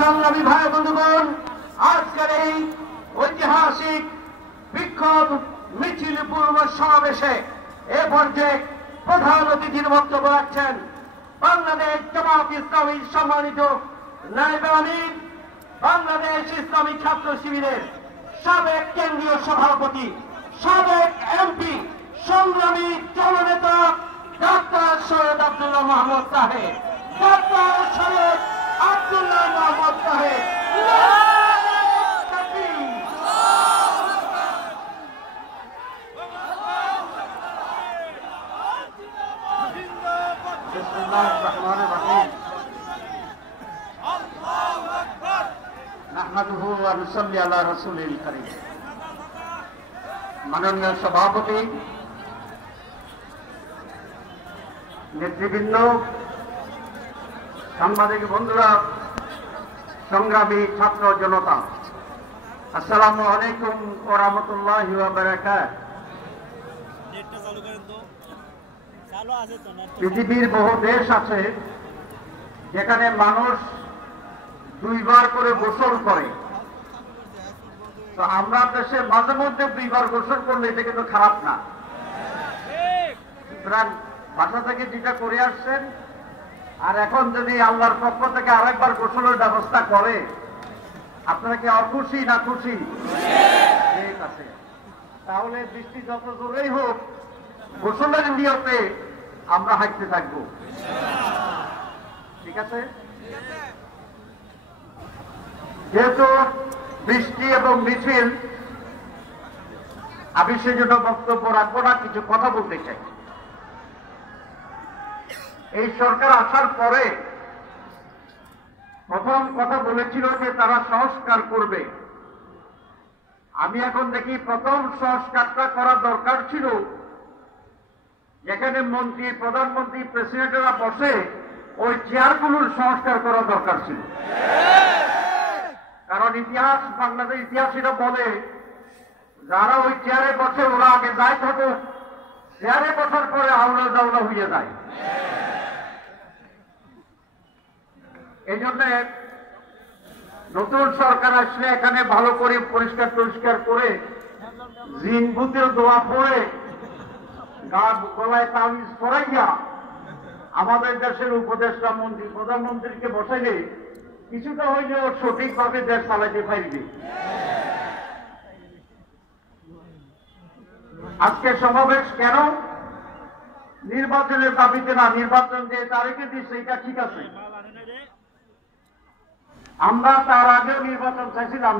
সংগ্রামী ভাই বন্ধুগণ, আজকের এই ঐতিহাসিক বিক্ষোভ মিছিল পূর্ব সমাবেশে এ পর্যায়ে প্রধান অতিথির বক্তব্য রাখছেন বাংলাদেশ জামাত ইসলামীর সম্মানিত নায়েব আমির, বাংলাদেশ ইসলামী ছাত্র শিবিরের সাবেক কেন্দ্রীয় সভাপতি, সাবেক এমপি, সংগ্রামী জননেতা ডাক্তার সৈয়দ আব্দুল্লাহ মাহমুদ সাহেব। ডাক্তার সৈয়দ আব্দুল্লাহ মাহমুদ সাহেব। মাননীয় সভাপতি, নেতৃবৃন্দ, সাংবাদিক বন্ধুরা, সংগ্রামী ছাত্র জনতা, আসসালামু আলাইকুম ওয়া রাহমাতুল্লাহি ওয়া বারাকাতুহু। পৃথিবীর বহু দেশ আছে যেখানে মানুষ দুইবার করে গোসল করে, তো আমরা দেশে মাঝে মধ্যে দুইবার গোসল করলে এটা কিন্তু খারাপ না। সুতরাং বাসা থেকে যেটা করে আসছেন, আর এখন যদি আল্লাহর পক্ষ থেকে আরেকবার গোসলের ব্যবস্থা করে, আপনারা কি অখুশি না খুশি? ঠিক আছে, তাহলে বৃষ্টি যত জোরেই হোক গোসলের নিয়তে আমরা হাঁটতে থাকবো। ঠিক আছে, যেহেতু বৃষ্টি এবং মিছিল, আমি সেজন্য বক্তব্য রাখবো না, কিছু কথা বলতে চাই। এই সরকার আসার পরে প্রথম কথা বলেছিল যে তারা সংস্কার করবে। আমি এখন দেখি প্রথম সংস্কারটা করা দরকার ছিল যেখানে মন্ত্রী, প্রধানমন্ত্রী, প্রেসিডেন্টরা বসে, ওই চেয়ারগুলোর সংস্কার করা দরকার ছিল। কারণ ইতিহাস, বাংলাদেশ ইতিহাস এটা বলে, যারা ওই চেয়ারে বসে ওরা আগে যায় থাকুক, চেয়ারে বসার পরে আওলা জাওলা হয়ে যায়। এই জন্য নতুন সরকার আসলে এখানে ভালো করে পরিষ্কার টরিষ্কার করে, জিন ভূতের দোয়া পড়ে, গলায় তাবিজ পরাইয়া আমাদের দেশের উপদেষ্টা, মন্ত্রী, প্রধানমন্ত্রীকে বসাইলে কিছুটা হইলেও সঠিকভাবে দেশ চালাইতে পারবে। আজকে সমাবেশ কেন? নির্বাচনের দাবিতে না, নির্বাচন যে তারিখে দিচ্ছে এটা ঠিক আছে, আমরা তার আগেও নির্বাচন চাইছিলাম।